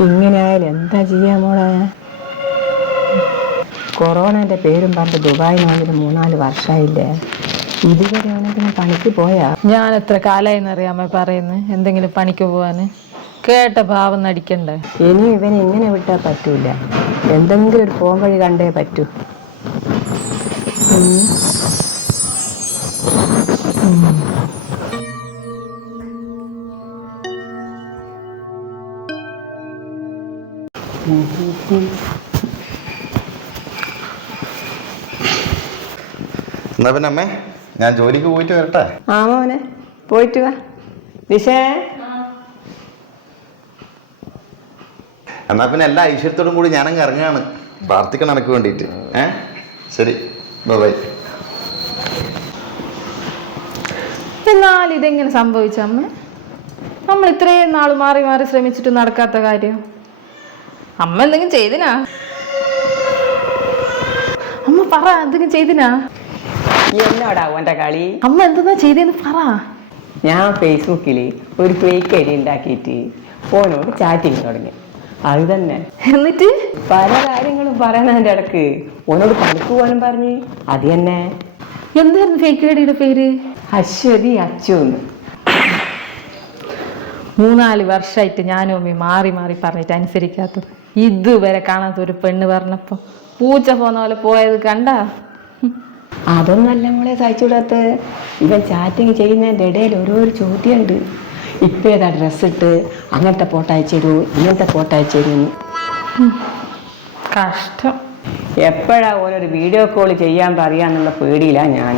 എന്താ ചെയ്യാ മോളെ? കൊറോണന്റെ പേരും പറഞ്ഞ് ദുബായിൽ വന്നിട്ട് മൂന്നാൽ വർഷമായില്ലേ ഇതുവരെ ആണെങ്കിൽ പണിക്ക് പോയാ? ഞാൻ എത്ര കാലമായിന്ന് അറിയാമ പറയുന്നത് എന്തെങ്കിലും പണിക്ക് പോവാന്? കേട്ട ഭാവം നടിക്കണ്ടേ? ഇനി ഇവൻ ഇങ്ങനെ വിട്ടാ പറ്റൂല. എന്തെങ്കിലും ഒരു പോം വഴി കണ്ടേ പറ്റൂ. ഉം. എന്നാ പിന്നെ അമ്മേ ഞാൻ ജോലിക്ക് പോയിട്ട് വരട്ടെ? ആ മോനെ പോയിട്ട് വാ. നിശേ എന്നാ പിന്നെ എല്ലാ ഐശ്വര്യത്തോടും കൂടി ഞാനങ്ങ് ഇറങ്ങാണ്. പ്രാർത്ഥിക്കണം എനിക്ക് വേണ്ടിയിട്ട്. ഏ? ശരി ബൈ. എന്നാൽ ഇതെങ്ങനെ സംഭവിച്ച അമ്മ? നമ്മൾ ഇത്രയും നാൾ മാറി മാറി ശ്രമിച്ചിട്ട് നടക്കാത്ത കാര്യം. അമ്മ എന്തെങ്കിലും ചെയ്തിനാ? അമ്മ പറ എന്തെങ്കിലും ചെയ്തിനാ? എന്നോടാ ഓന്റെ കളി? അമ്മ എന്തെന്നാ ചെയ്തേന്ന് പറ. ഞാൻ ഫേസ്ബുക്കിൽ ഒരു ഫേക്ക് ഐഡി ഉണ്ടാക്കിയിട്ട് ഫോണോട് ചാറ്റിങ് തുടങ്ങി. അത് തന്നെ. എന്നിട്ട്? പല കാര്യങ്ങളും പറയണതിന്റെ ഇടയ്ക്ക്. ഓനോട് പണിക്ക് പോകാനും പറഞ്ഞ്. അത് തന്നെ. എന്തായിരുന്നു ഫേക്ക് ഐഡിയുടെ പേര്? അശ്വതി അച്ചു എന്ന്. മൂന്നാൽ വർഷമായിട്ട് ഞാനും അമ്മി മാറി മാറി പറഞ്ഞിട്ട് അനുസരിക്കാത്തത്. ഇതുവരെ കാണാത്ത ഒരു പെണ്ണ് പറഞ്ഞപ്പോ പൂച്ച പോന്ന പോലെ പോയത് കണ്ട? അതൊന്നല്ല മോളെ സഹിച്ചുകൂടാത്ത ഇവൻ ചാറ്റിങ് ചെയ്യുന്നതിന്റെ ഇടയിൽ ഓരോരോ ചോദ്യമുണ്ട്. ഇപ്പം ഏതാ ഡ്രസ്സിട്ട് അങ്ങനത്തെ ഫോട്ടോ അയച്ചു ഇങ്ങനത്തെ ഫോട്ടോ അയച്ചു കഷ്ടം. എപ്പോഴാ ഓരോരു വീഡിയോ കോൾ ചെയ്യാൻ പറയാന്നുള്ള പേടിയിലാണ് ഞാൻ